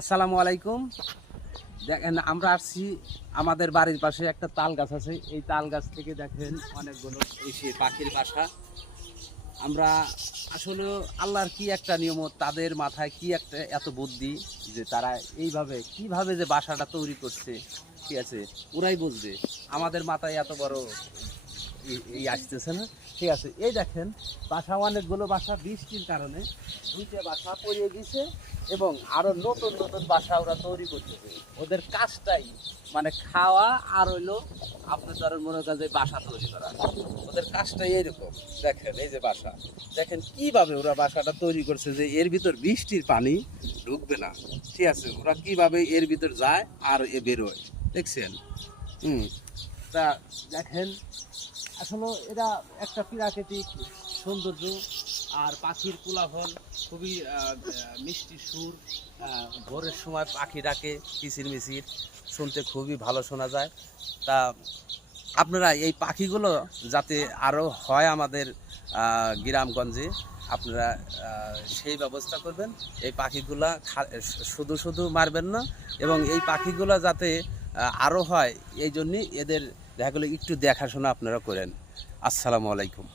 আসসালামু আলাইকুম। দেখেন আমরা আসছি, আমাদের বাড়ির পাশে একটা তাল গাছ আছে। এই তাল গাছ থেকে দেখেন অনেকগুলো এসে পাখির বাসা। আমরা আসলে আল্লাহর কি একটা নিয়মত, তাদের মাথায় কি একটা এত বুদ্ধি যে তারা এইভাবে কিভাবে যে বাসাটা তৈরি করছে, ঠিক আছে, ওরাই বুঝবে। আমাদের মাথায় এত বড় এই আসতেছে না, ঠিক আছে। এই দেখেন বাসা, অনেকগুলো বাসা বৃষ্টির কারণে দুইটা বাসা পড়ে গেছে এবং আরো নতুন নতুন বাসা ওরা তৈরি করতেছে। ওদের কাজটাই মানে খাওয়া আর হইলো আপনার ধরেন মনে করেন যে বাসা তৈরি করা। ওদের কাজটাই এইরকম। দেখেন এই যে বাসা, দেখেন কিভাবে ওরা বাসাটা তৈরি করছে যে এর ভিতর বৃষ্টির পানি ঢুকবে না, ঠিক আছে। ওরা কিভাবে এর ভিতর যায় আর এ বেরোয়, দেখছেন। তা দেখেন আসলে এটা একটা প্রাকৃতিক সৌন্দর্য। আর পাখির কোলাহল খুবই মিষ্টি সুর। ভোরের সময় পাখি ডাকে কিচির মিচির, শুনতে খুবই ভালো শোনা যায়। তা আপনারা এই পাখিগুলো যাতে আরও হয় আমাদের গ্রামগঞ্জে, আপনারা সেই ব্যবস্থা করবেন। এই পাখিগুলা শুধু শুধু মারবেন না, এবং এই পাখিগুলো যাতে আরও হয় এই জন্যই এদের দেখা গেলো একটু দেখাশোনা আপনারা করেন। আসসালামু আলাইকুম।